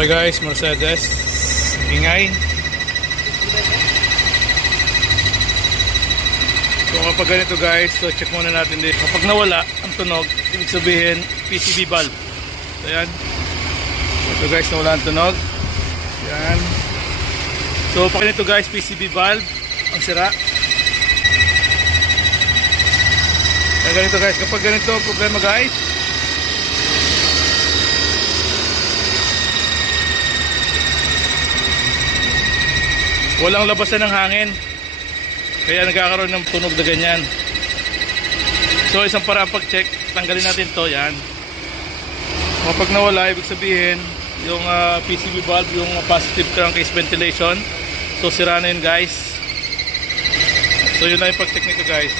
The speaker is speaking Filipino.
Okay guys, Mercedes. Ingay. So kapag ganito guys, so check muna natin dito. Kapag nawala ang tunog, ibig sabihin PCB valve. So yan. Ito guys, nawala ang tunog. Yan. So pag ganito guys, PCB valve ang sira. Kaya ganito guys, kapag ganito problema guys, walang labasan ng hangin, kaya nagkakaroon ng tunog na ganyan. So isang paraan pag-check, tanggalin natin to. Yan. Kapag nawala, ibig sabihin yung PCB valve, yung positive crankcase ventilation, so sira na yun guys. So yun na yung pag-check nito guys.